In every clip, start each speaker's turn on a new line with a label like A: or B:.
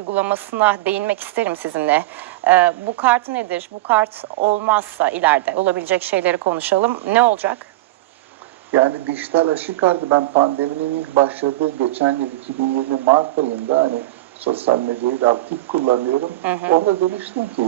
A: uygulamasına değinmek isterim sizinle. Ee, bu kart nedir? Bu kart olmazsa ileride olabilecek şeyleri konuşalım. Ne olacak?
B: Yani dijital aşı kartı ben pandeminin ilk başladığı geçen yıl 2020 Mart ayında hani sosyal medyayı da aktif kullanıyorum. Orada demiştim ki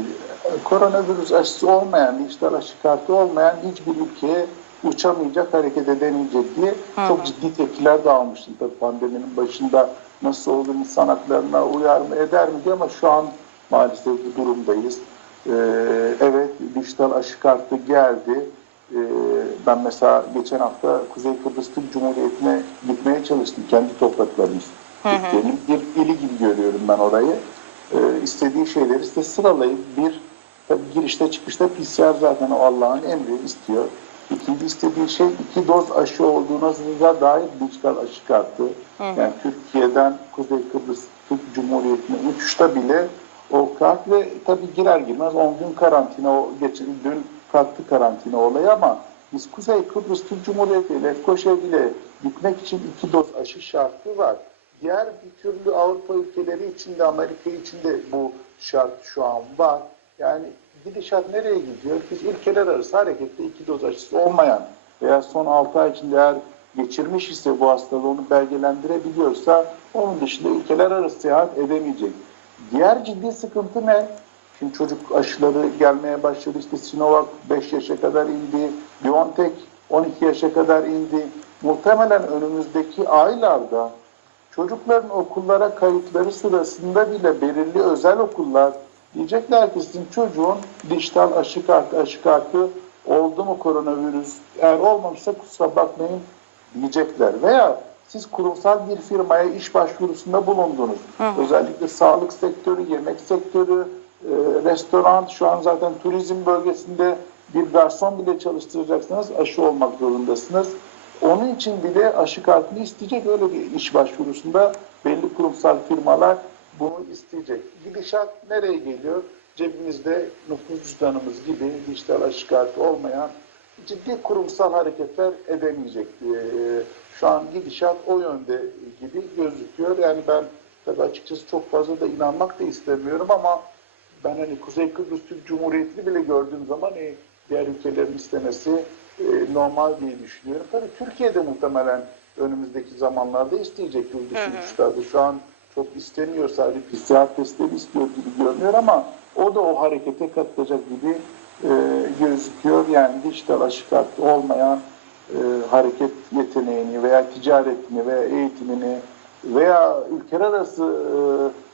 B: koronavirüs aşısı olmayan, dijital aşı kartı olmayan hiçbir ülkeye uçamayacak, hareket edemeyecek diye çok ciddi tepkiler de almıştım. Tabii pandeminin başında nasıl olur, insan haklarına uyar mı, eder mi diye ama şu an maalesef bu durumdayız. Ee, evet, dijital aşı kartı geldi. Ee, ben mesela geçen hafta Kuzey Kıbrıs Türk Cumhuriyeti'ne gitmeye çalıştım. Kendi topraklarımız. Türkiye'nin bir ili gibi görüyorum ben orayı. Ee, istediği şeyleri işte sıralayıp bir tabii girişte çıkışta PCR zaten o Allah'ın emri istiyor. İkinci istediği şey iki doz aşı olduğuna dair dijital aşı kartı. Yani Türkiye'den Kuzey Kıbrıs Türk Cumhuriyeti'ne uçuşta bile o kart ve tabii girer girmez 10 gün karantina o geçen dün kalktı karantina olayı ama biz Kuzey Kıbrıs Türk Cumhuriyeti ile bile gitmek için iki doz aşı şartı var. Diğer bir türlü Avrupa ülkeleri için de Amerika için de bu şart şu an var. Yani gidişat nereye gidiyor? Biz ülkeler arası harekette iki doz aşısı olmayan veya son 6 ay içinde eğer geçirmiş ise bu hastalığı onu belgelendirebiliyorsa onun dışında ülkeler arası seyahat edemeyecek. Diğer ciddi sıkıntı ne? Şimdi çocuk aşıları gelmeye başladı. İşte Sinovac 5 yaşa kadar indi. BioNTech 12 yaşa kadar indi. Muhtemelen önümüzdeki aylarda çocukların okullara kayıtları sırasında bile belirli özel okullar diyecekler ki sizin çocuğun dijital aşı kartı, aşı kartı oldu mu koronavirüs? Eğer olmamışsa kusura bakmayın diyecekler. Veya siz kurumsal bir firmaya iş başvurusunda bulundunuz. Özellikle sağlık sektörü, yemek sektörü, e, restoran, şu an zaten turizm bölgesinde bir garson bile çalıştıracaksınız, aşı olmak zorundasınız. Onun için bile aşı kartını isteyecek öyle bir iş başvurusunda belli kurumsal firmalar bunu isteyecek. Gidişat nereye geliyor? Cebimizde nüfus cüzdanımız gibi dijital aşı kartı olmayan ciddi kurumsal hareketler edemeyecek. Ee, Şu an gidişat o yönde gibi gözüküyor. Yani ben tabii açıkçası çok fazla da inanmak da istemiyorum ama ben hani Kuzey Kıbrıs Türk Cumhuriyeti'ni bile gördüğüm zaman e, diğer ülkelerin istemesi e, normal diye düşünüyorum. Tabii Türkiye'de muhtemelen önümüzdeki zamanlarda isteyecek yurt dışı uçuşlarda. Şu an çok istemiyor sadece PCR testleri istiyor gibi görünüyor ama o da o harekete katılacak gibi e, gözüküyor. Yani dijital aşı kartı olmayan e, hareket yeteneğini veya ticaretini veya eğitimini veya ülkeler arası e,